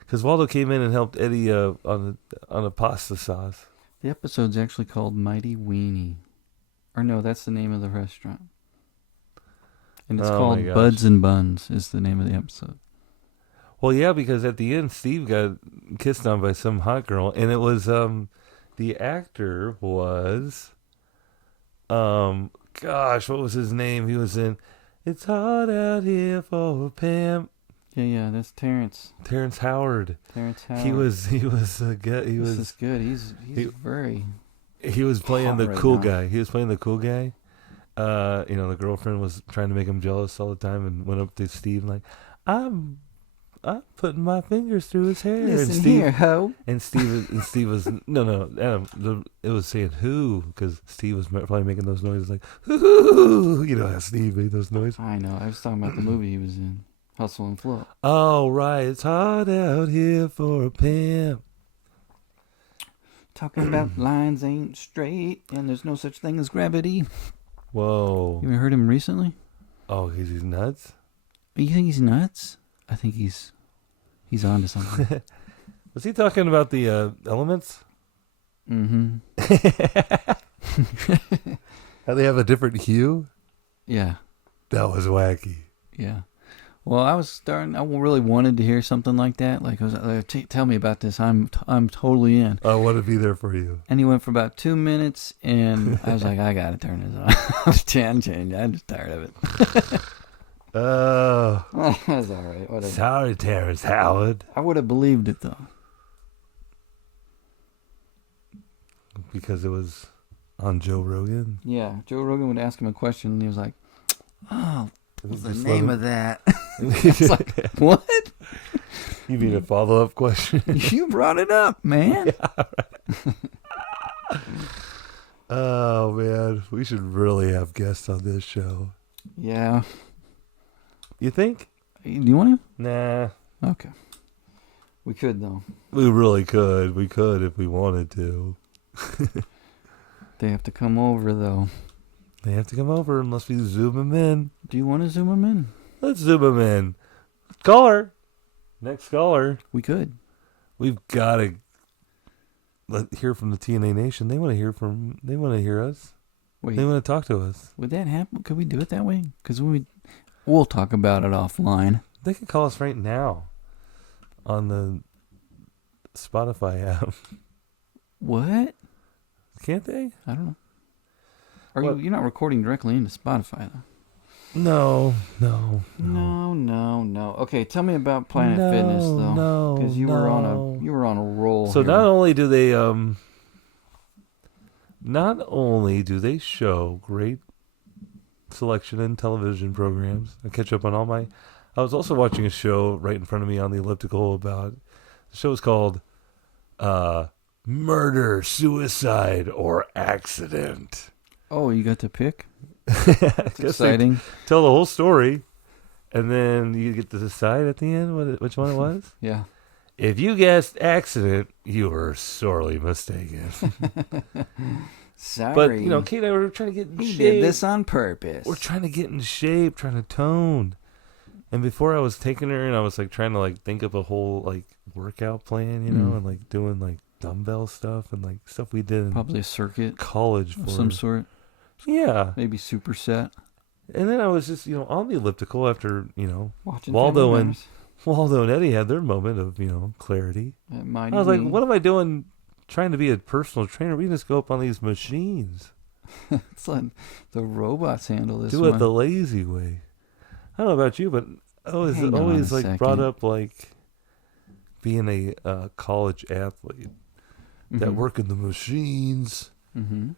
Because Waldo came in and helped Eddie on a pasta sauce. The episode's actually called Mighty Weenie. Or no, that's the name of the restaurant. And it's called Buds and Buns is the name of the episode. Well, yeah, because at the end, Steve got kissed on by some hot girl. And it was, the actor was, gosh, what was his name? He was in It's Hot Out Here for a Pimp. Yeah, that's Terrence. Terrence Howard. Terrence Howard. He was good. This is good. He's very. He was playing the right cool now. guy. He was playing the cool guy. The girlfriend was trying to make him jealous all the time, and went up to Steve like, "I'm putting my fingers through his hair." Listen and Steve, here, ho. And Steve was no, Adam. It was saying who, because Steve was probably making those noises like, "Hoo!" You know how Steve made those noises. I know. I was talking about the movie he was in, Hustle and Flow. Oh right, it's hot out here for a pimp. Talking about lines ain't straight, and there's no such thing as gravity. Whoa. You ever heard him recently? Oh, he's nuts? You think he's nuts? I think he's on to something. Was he talking about the elements? Mm-hmm. How they have a different hue? Yeah. That was wacky. Yeah. Well, I really wanted to hear something like that. Like, I was like, tell me about this. I'm totally in. I want to be there for you. And he went for about 2 minutes, and I was like, I got to turn this on. Change. I'm just tired of it. Oh. That's all right. Whatever. Sorry, Terrence Howard. I would have believed it, though. Because it was on Joe Rogan? Yeah. Joe Rogan would ask him a question, and he was like, oh, what's the Just name of that? It's like, what? You mean a follow-up question? You brought it up, man. Yeah, right. Oh, man. We should really have guests on this show. Yeah. You think? Do you want to? Nah. Okay. We could, though. We really could. We could if we wanted to. They have to come over, though. They have to come over unless we zoom them in. Do you want to zoom them in? Let's zoom them in. Caller. Next caller. We could. We've got to hear from the TNA Nation. They want to hear us. Wait, They want to talk to us. would that happen? Could we do it that way? Because we'll talk about it offline. They can call us right now on the Spotify app. What? Can't they? I don't know. What? You're not recording directly into Spotify, though. No. No. Okay, tell me about Planet Fitness, though. Because you were on a roll. So here. not only do they show great selection in television programs. I catch up on I was also watching a show right in front of me on the elliptical about, the show is called Murder, Suicide, or Accident. Oh, you got to pick? That's exciting. Tell the whole story, and then you get to decide at the end which one it was. Yeah. If you guessed accident, you were sorely mistaken. Sorry. But, Kate and I were trying to get in he shape. did this on purpose. We're trying to get in shape, trying to tone. And before I was taking her, and I was trying to think of a whole workout plan, and doing dumbbell stuff and stuff we did in Probably a circuit college of for some sort. Yeah. Maybe superset. And then I was just, on the elliptical after, Watching Waldo and Eddie had their moment of, clarity. I was like, what am I doing trying to be a personal trainer? We just go up on these machines. It's like the robots handle this. Do it the lazy way. I don't know about you, but I was always brought up being a college athlete. Mm-hmm. That working the machines mm-hmm.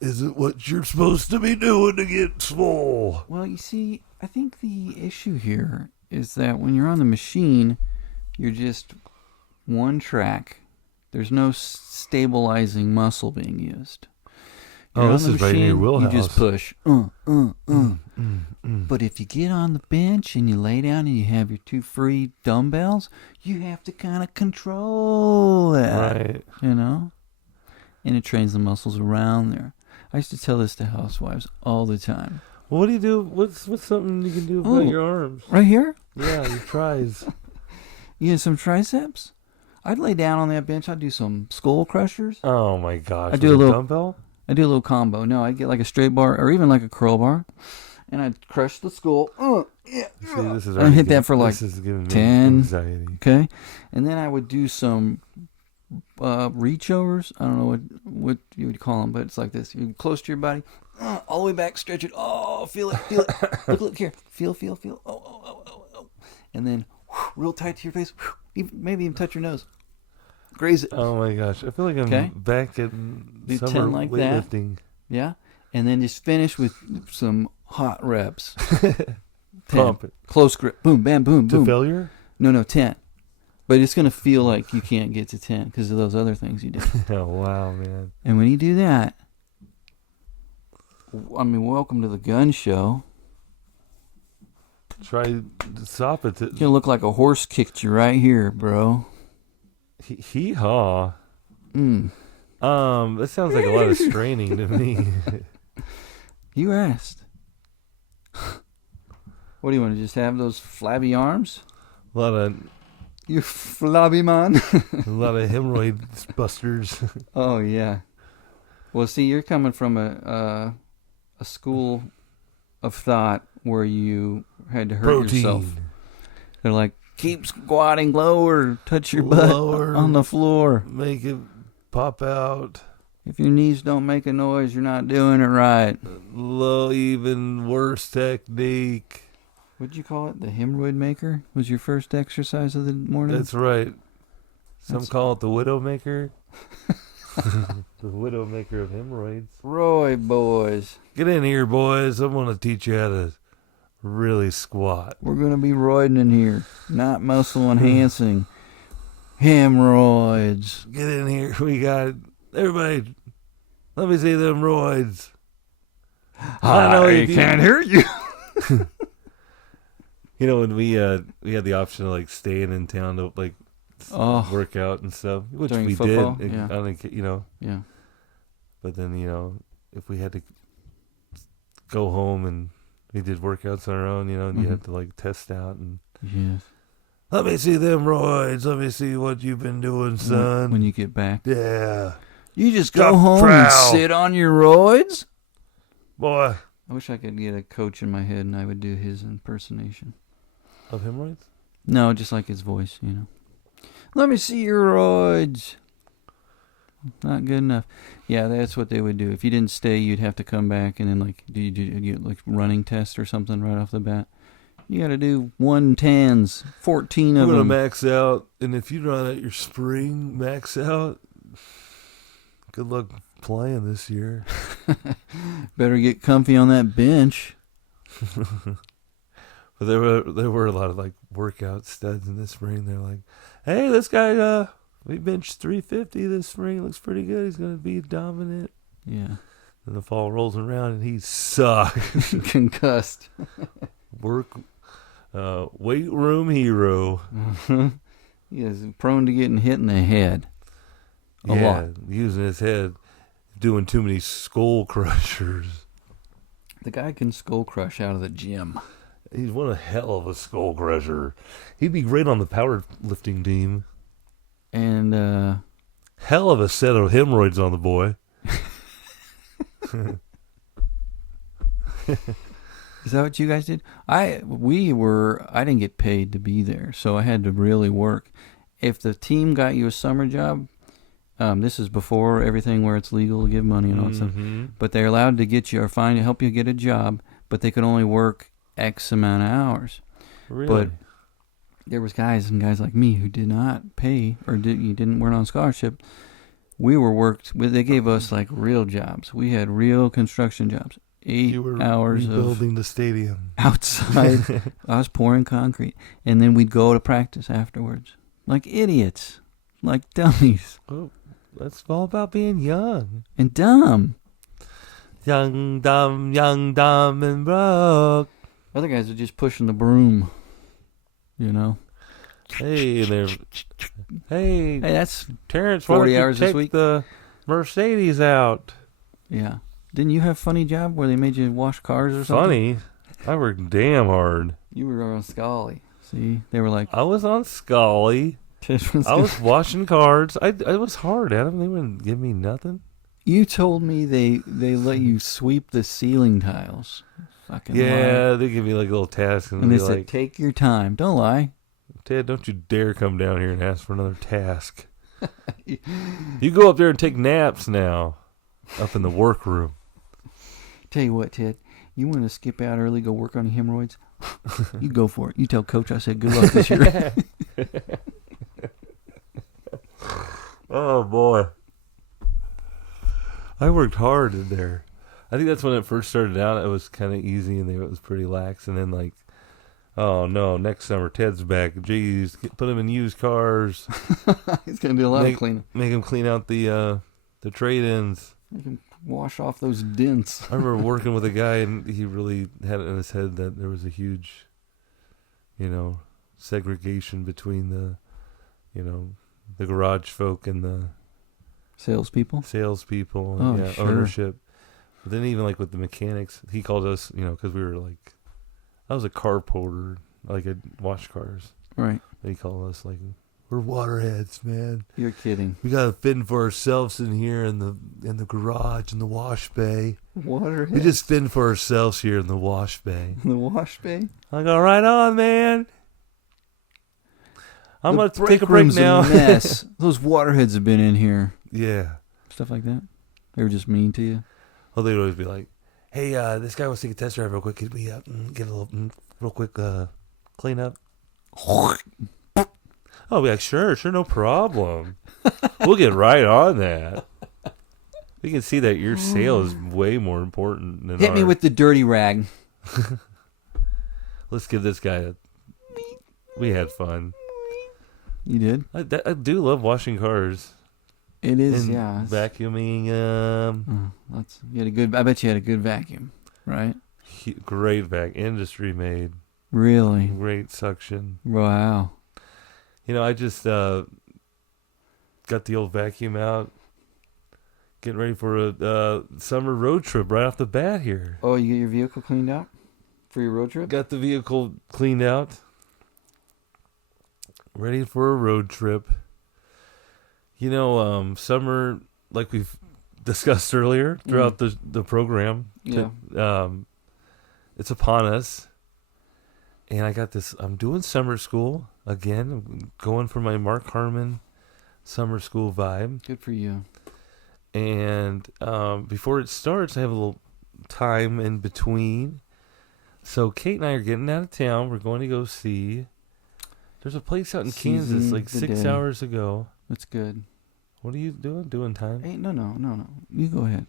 isn't what you're supposed to be doing to get swole. Well, you see, I think the issue here is that when you're on the machine, you're just one track. There's no stabilizing muscle being used. You're this on the is right in your machine, wheelhouse. You just push. But if you get on the bench and you lay down and you have your 2 free dumbbells, you have to kind of control that. Right. You know? And it trains the muscles around there. I used to tell this to housewives all the time. Well, what do you do? What's something you can do about your arms? Right here? Yeah, your tries. You have some triceps? I'd lay down on that bench. I'd do some skull crushers. Oh my gosh! I do a little dumbbell. I do a little combo. No, I'd get like a straight bar or even like a curl bar, and I'd crush the skull. See, this is I'd hit that for like this is giving me 10. anxiety. Okay, and then I would do some reach overs. I don't know what you would call them, but it's like this. You're close to your body, all the way back, stretch it. Oh, feel it. Look here. Feel. Oh. And then real tight to your face. Maybe even touch your nose. Graze it. Oh my gosh! I feel like I'm back at do summer 10 like weightlifting. that. Yeah, and then just finish with some hot reps. 10. Pump it. Close grip. Boom, bam, boom, boom. To failure? No, 10. But it's gonna feel like you can't get to 10 because of those other things you did. Oh wow, man! And when you do that, I mean, welcome to the gun show. Try to stop it. You're gonna look like a horse kicked you right here, bro. Hee haw. Mm. That sounds like a lot of straining to me. You asked. What do you want to just have those flabby arms? A lot of You flabby man. a lot of hemorrhoid busters. Oh yeah. Well, see, you're coming from a school of thought where you had to hurt yourself. They're like, keep squatting lower, touch your butt on the floor. Make it pop out. If your knees don't make a noise, you're not doing it right. Low, even worse technique. What'd you call it? The hemorrhoid maker was your first exercise of the morning? That's right. Some call it the widowmaker. The widowmaker of hemorrhoids. Roy boys. Get in here, boys. I'm going to teach you how to really squat. We're going to be roiding in here, not muscle enhancing. Hemorrhoids. Get in here. We got everybody. Let me see them roids. I know you can't hear you. You know, when we had the option of like staying in town to like work out and stuff, which During we football? did. Yeah. You know. Yeah. But then, you know, if we had to go home and we did workouts on our own, you know, and you had to like test out and Yes. let me see them roids. Let me see what you've been doing, son. When you get back. Yeah. You just Got go home proud. and sit on your roids? Boy. I wish I could get a coach in my head and I would do his impersonation. Of hemorrhoids? No, just like his voice, you know. Let me see your roids. Not good enough. Yeah, that's what they would do. If you didn't stay, you'd have to come back and then like do like running test or something right off the bat. You got to do 110s, 14 of We're them. going to max out, and if you run at your spring max out, good luck playing this year. Better get comfy on that bench. But there were a lot of like workout studs in this spring. They're like, hey, this guy we benched 350 this spring. Looks pretty good. He's gonna be dominant. Yeah. And the fall rolls around and he sucks. Concussed. Weight room hero. He is prone to getting hit in the head. A lot. Using his head, doing too many skull crushers. The guy can skull crush out of the gym. He's one hell of a skull crusher. He'd be great on the powerlifting team. And Hell of a set of hemorrhoids on the boy. is that what you guys did? I didn't get paid to be there, so I had to really work. If the team got you a summer job, this is before everything where it's legal to give money and all that stuff. But they're allowed to get you or help you get a job, but they could only work X amount of hours. Really? But there was guys like me who did not pay or weren't on scholarship. We were worked with. They gave us like real jobs. We had real construction jobs. 8 You were hours of rebuilding the stadium. outside. I was pouring concrete. And then we'd go to practice afterwards. Like idiots. Like dummies. Oh, that's all about being young. And dumb. Young, dumb, and broke. Other guys are just pushing the broom. You know? Hey, Hey, that's Terrence, 40 why don't you hours this take week? the Mercedes out? Yeah. Didn't you have a funny job where they made you wash cars or something? Funny. I worked damn hard. You were on Scully. See? They were like... I was on Scully. I was washing cars. I was hard at them. They wouldn't give me nothing. You told me they let you sweep the ceiling tiles. Fucking Yeah, lie. they give me like a little task. And And they be said, like, take your time. Don't lie. Ted, don't you dare come down here and ask for another task. You go up there and take naps now. Up in the workroom. Tell you what, Ted. You want to skip out early, go work on your hemorrhoids? You go for it. You tell Coach I said good luck this year. Oh, boy. I worked hard in there. I think that's when it first started out. It was kind of easy and it was pretty lax. And then, like, oh, no, next summer, Ted's back. Jeez, put him in used cars. He's going to do a lot of cleaning. Make him clean out the trade-ins. Make him wash off those dents. I remember working with a guy, and he really had it in his head that there was a huge, segregation between the garage folk and the salespeople. Oh, yeah, sure. ownership. But then even like with the mechanics, he called us, because we were like, I was a car porter, like I washed cars. Right. He called us like, we're waterheads, man. You're kidding. We got to fend for ourselves in here in the garage in the wash bay. Waterhead. We just fend for ourselves here in the wash bay. The wash bay. I go, right on, man. I'm going to take a break room's now. A mess. Those waterheads have been in here. Yeah. Stuff like that. They were just mean to you. Well, they'd always be like, hey, this guy wants to take a test drive real quick. Could we get a little, real quick clean up? Oh, be like, sure, no problem. We'll get right on that. We can see that your sale is way more important than Hit me with the dirty rag. Let's give this guy We had fun. You did? I do love washing cars. It is, and yeah. vacuuming. You had a good. I bet you had a good vacuum, right? Great industry made. Really? Great suction. Wow. I just got the old vacuum out, getting ready for a summer road trip right off the bat here. Oh, you get your vehicle cleaned out for your road trip? Got the vehicle cleaned out, ready for a road trip. Summer, like we've discussed earlier throughout the program, it's upon us. And I got this, I'm doing summer school again. I'm going for my Mark Harmon summer school vibe. Good for you. And before it starts, I have a little time in between. So Kate and I are getting out of town. We're going to go see. There's a place out in Kansas like 6 hours ago. That's good. What are you doing? Doing time? Hey, no. You go ahead.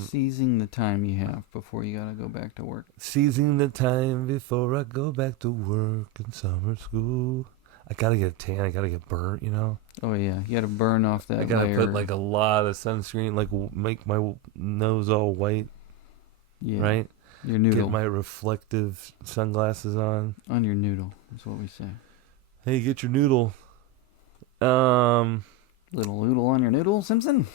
Seizing the time you have before you gotta go back to work. Seizing the time before I go back to work in summer school. I gotta get a tan. I gotta get burnt. Oh yeah, you gotta burn off that. I gotta layer. put like a lot of sunscreen, like make my nose all white. Yeah. Right. Your noodle. Get my reflective sunglasses on. On your noodle. That's what we say. Hey, get your noodle. Little noodle on your noodle, Simpson.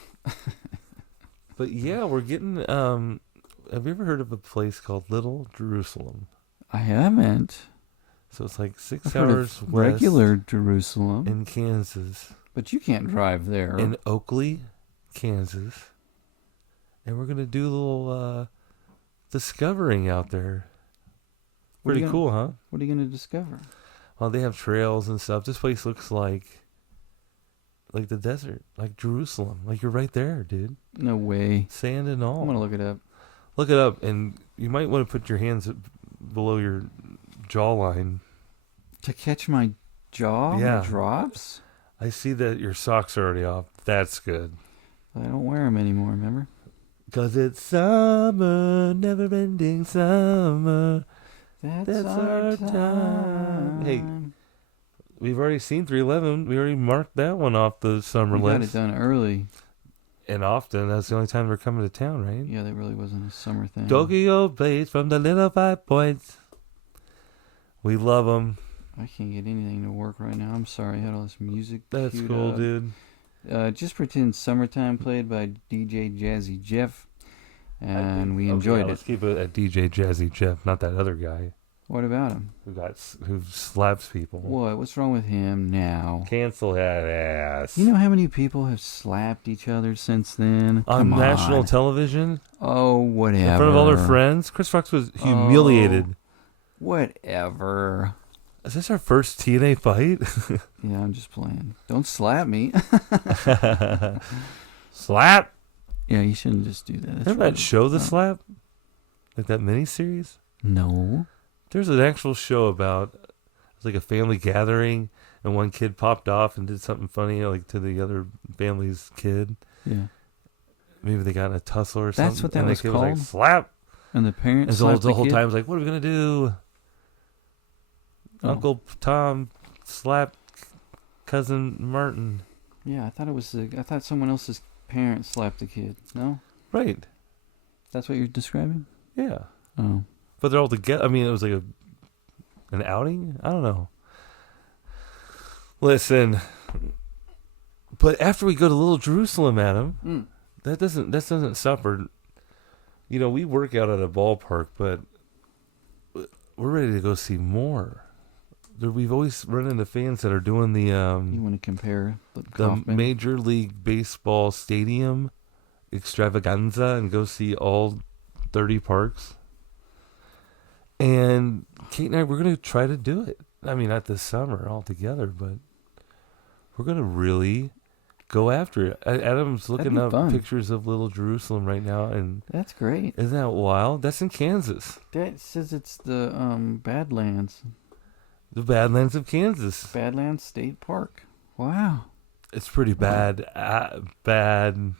But yeah, we're getting. Have you ever heard of a place called Little Jerusalem? I haven't. So it's like 6 I've heard hours of west regular Jerusalem in Kansas. But you can't drive there. In Oakley, Kansas. And we're gonna do a little discovering out there. Pretty cool, huh? What are you gonna discover? Well, they have trails and stuff. This place looks like the desert, like Jerusalem. Like you're right there, dude. No way. Sand and all. I'm gonna look it up. Look it up, and you might want to put your hands below your jawline. To catch my jaw? Yeah. My drops? I see that your socks are already off. That's good. I don't wear them anymore, remember? 'Cause it's summer, never-ending summer. That's our time. Hey, we've already seen 311. We already marked that one off the summer we got it list. done early. And often, that's the only time they're coming to town, right? Yeah, that really wasn't a summer thing. Tokyo Blaze from the Little 5 Points. We love them. I can't get anything to work right now. I'm sorry. I had all this music. That's queued cool, up. dude. Just Pretend Summertime played by DJ Jazzy Jeff. And we enjoyed Let's it. keep it at DJ Jazzy Jeff, not that other guy What about him? who slaps people. What? What's wrong with him now? Cancel that ass. You know how many people have slapped each other since then? on Come national on. television, Oh, whatever. in front of all their friends, Chris Rock was humiliated. Whatever. Is this our first TNA fight? Yeah, I'm just playing. Don't slap me. Slap. Yeah, you shouldn't just do that. That's Remember that rude. show, The No. Slap? Like that miniseries? No. There's an actual show about it's like a family gathering, and one kid popped off and did something funny, like to the other family's kid. Yeah. Maybe they got in a tussle or something. That's what that and was the kid called? was like, slap. And the And parents so slapped the whole kid? time I was like, what are we going to do? Oh. Uncle Tom slapped cousin Martin. Yeah, I thought someone else's parent slapped the kid. No? Right. That's what you're describing? Yeah. Oh. But they're all together. I mean, it was like an outing? I don't know. Listen. But after we go to Little Jerusalem, Adam, that doesn't suffer. You know, we work out at a ballpark, but we're ready to go see more. We've always run into fans that are doing the You want to compare the Major League Baseball stadium extravaganza and go see all 30 parks. And Kate and I, we're going to try to do it. I mean, not this summer altogether, but we're going to really go after it. Adam's looking up fun. pictures of Little Jerusalem right now, and That's great. isn't that wild? That's in Kansas. That says it's the Badlands. The Badlands of Kansas. Badlands State Park. Wow. It's pretty bad. Bad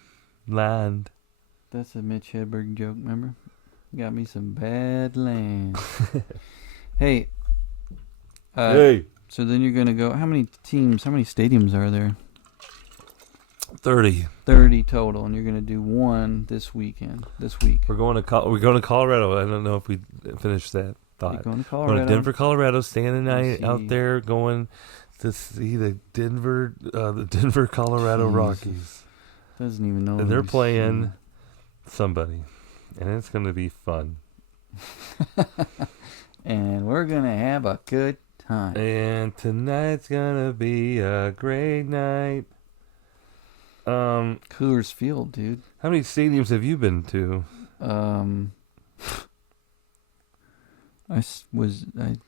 land. That's a Mitch Hedberg joke, remember? Got me some Badlands. Hey. Hey. So then you're going to go, how many stadiums are there? 30. 30 total, and you're going to do one this week. We're going to Colorado. I don't know if we finished that thought. You're going to Going Colorado. to Denver, Colorado, staying the night see. out there, going to see the Denver, Colorado Jeez. Rockies. Doesn't even know. And they're who's- playing somebody, and it's going to be fun. And we're going to have a good time. And tonight's going to be a great night. Coors Field, dude. How many stadiums have you been to? I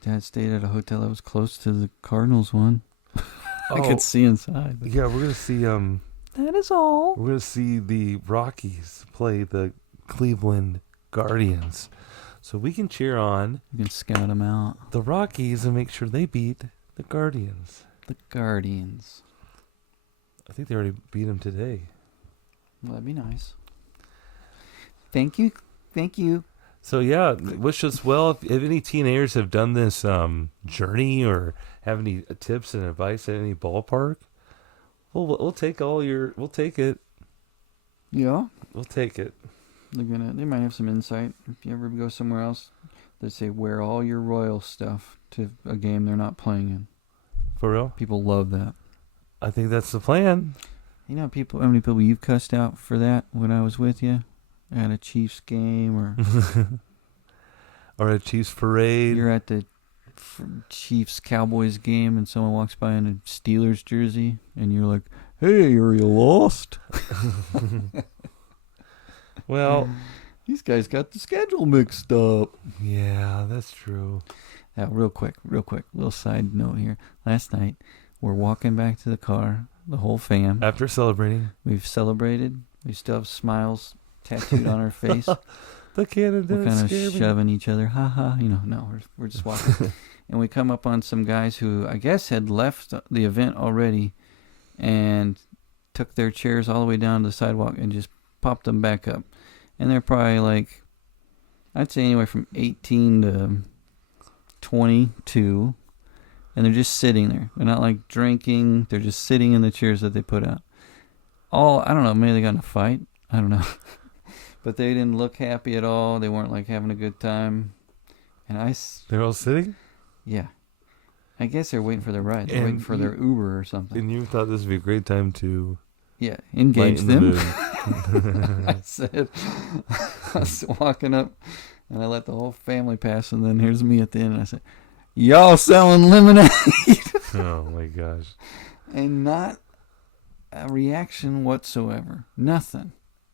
had stayed at a hotel that was close to the Cardinals one. I could see inside. but- Yeah, we're gonna see. That is all. We're gonna see the Rockies play the Cleveland Guardians, so we can cheer on You can scout them out. the Rockies and make sure they beat the Guardians. The Guardians. I think they already beat them today. Well, that'd be nice. Thank you. Thank you. So yeah, wish us well. If any teenagers have done this journey or have any tips and advice at any ballpark, we'll take we'll take it. Yeah. We'll take it. They might have some insight. If you ever go somewhere else, they say wear all your Royal stuff to a game they're not playing in. For real? People love that. I think that's the plan. You know how many people you've cussed out for that when I was with you at a Chiefs game or Or a Chiefs parade. you're at the Chiefs Cowboys game and someone walks by in a Steelers jersey and you're like, "Hey, are you lost?" Well, These guys got the schedule mixed up. yeah, that's true. Now, real quick, little side note here. Last night, we're walking back to the car, the whole fam. After celebrating, We've celebrated. We still have smiles tattooed on our face. the cannon We're didn't kind of scare me. shoving each other. Ha ha. No, we're just walking. And we come up on some guys who I guess had left the event already and took their chairs all the way down to the sidewalk and just popped them back up. and they're probably like, I'd say anywhere from 18 to 22, and they're just sitting there. They're not like drinking. They're just sitting in the chairs that they put out. I don't know, maybe they got in a fight. I don't know. But they didn't look happy at all. They weren't like having a good time. And They're all sitting? yeah. I guess they're waiting for their ride. They're waiting for their Uber or something. And you thought this would be a great time to engage them. The I said, I was walking up, and I let the whole family pass, and then here's me at the end, and I said, y'all selling lemonade? Oh, my gosh. And not a reaction whatsoever. Nothing.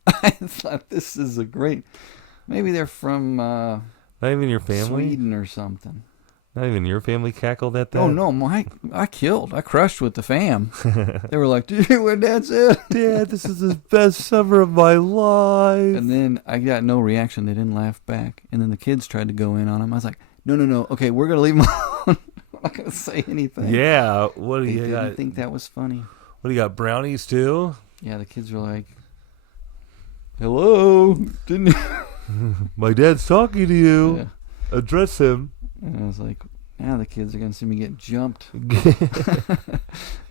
I thought this is a great... Maybe they're from not even your family? Sweden or something. Not even your family cackled at that? Oh, no. I crushed with the fam. They were like, did you hear what Dad said? Dad, this is the best summer of my life. And then I got no reaction. They didn't laugh back. And then the kids tried to go in on him. I was like, no. Okay, we're going to leave them alone. I'm not going to say anything. Yeah. What do They you got? didn't think that was funny. What do you got? Brownies too? Yeah, the kids were like, hello? Didn't you? My dad's talking to you. Yeah. Address him. And I was like, now the kids are going to see me get jumped.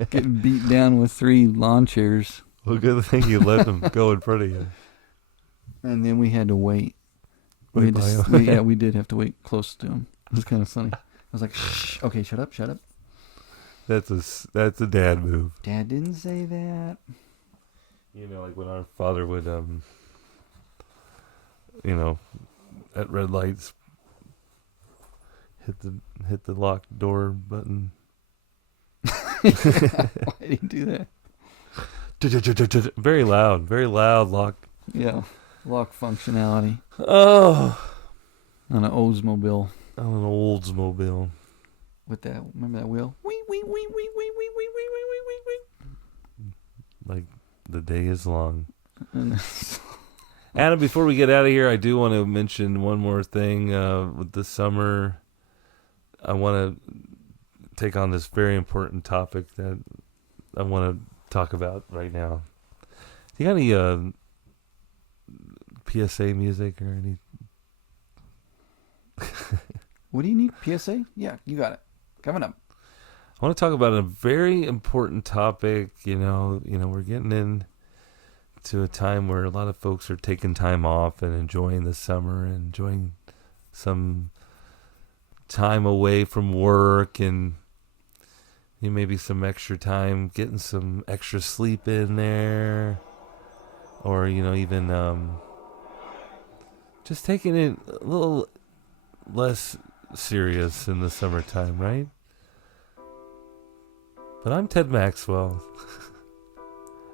Getting beat down with 3 lawn chairs. Well, good thing you let them go in front of you. And then we had to wait. Wait by him. We did have to wait close to him. It was kind of funny. I was like, shh, okay, shut up. That's a dad move. Dad didn't say that. You know, like when our father would, at red lights, hit the locked door button. Why did he do that? Very loud lock. Yeah, lock functionality Oh, on an Oldsmobile on an Oldsmobile. with that. Remember that wheel? Wee wee wee wee wee wee wee wee wee wee wee. Like the day is long. And Adam, before we get out of here, I do want to mention one more thing. With this summer, I want to take on this very important topic that I want to talk about right now. You got any PSA music or any? what do you need? PSA? Yeah, you got it. Coming up. I want to talk about a very important topic. We're getting into a time where a lot of folks are taking time off and enjoying the summer and enjoying some time away from work and maybe some extra time, getting some extra sleep in there, or even just taking it a little less serious in the summertime, right? But I'm Ted Maxwell.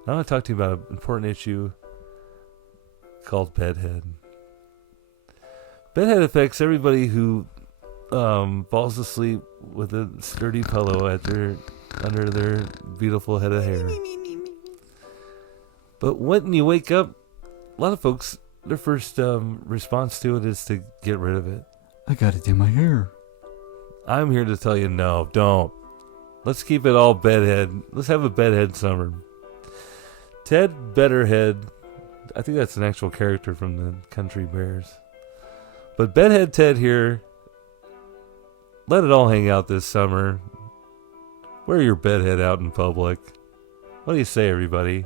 I want to talk to you about an important issue called bedhead. Bedhead affects everybody who falls asleep with a sturdy pillow under their beautiful head of hair. But when you wake up, a lot of folks, their first response to it is to get rid of it. I gotta do my hair. I'm here to tell you, no, don't. Let's keep it all bedhead. Let's have a bedhead summer. Ted Betterhead, I think that's an actual character from the Country Bears. But Bedhead Ted here, let it all hang out this summer. Wear your bedhead out in public. What do you say, everybody?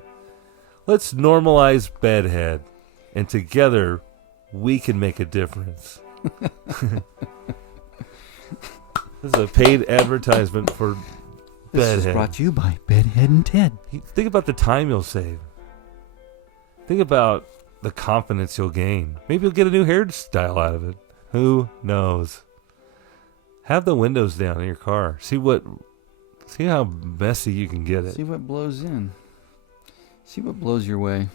Let's normalize bedhead, and together we can make a difference. This is a paid advertisement for This is bedhead. brought to you by Bedhead and Ted. Think about the time you'll save. Think about the confidence you'll gain. Maybe you'll get a new hairstyle out of it. Who knows? Have the windows down in your car. See how messy you can get it. See what blows in. See what blows your way.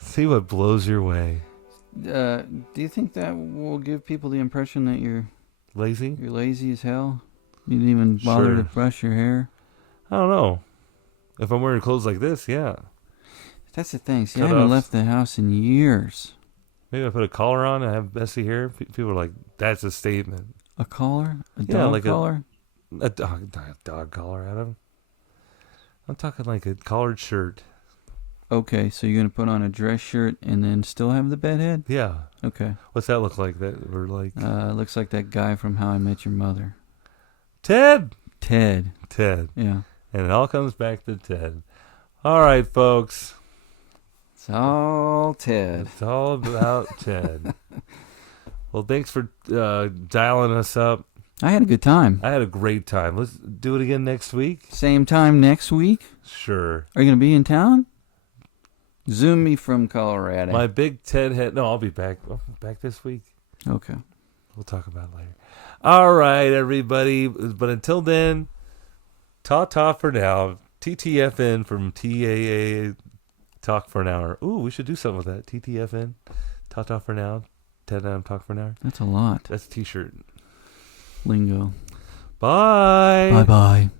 See what blows your way. Do you think that will give people the impression that you're Lazy? lazy as hell? You didn't even bother to Sure. brush your hair? I don't know. If I'm wearing clothes like this, yeah. That's the thing. See, I Cut haven't off. left the house in years. Maybe I put a collar on and I have messy hair. People are like, that's a statement. A collar? A Yeah, dog like a- collar? A dog collar, Adam. I'm talking like a collared shirt. Okay, so you're gonna put on a dress shirt and then still have the bedhead? Yeah. Okay. What's that look like? That we're like Looks like that guy from How I Met Your Mother. Ted. Ted. Yeah. And it all comes back to Ted. All right, folks. It's all Ted. It's all about Ted. Well, thanks for dialing us up. I had a good time. I had a great time. Let's do it again next week. Same time next week? Sure. Are you going to be in town? Zoom me from Colorado. My big Ted head. No, I'll be back. I'll be back this week. Okay. We'll talk about it later. All right, everybody. But until then, ta-ta for now. TTFN from TAA Talk for an Hour. Ooh, we should do something with that. TTFN. Ta-ta for now. Ted and Talk for an Hour. That's a lot. That's a t-shirt. Lingo. Bye. Bye-bye.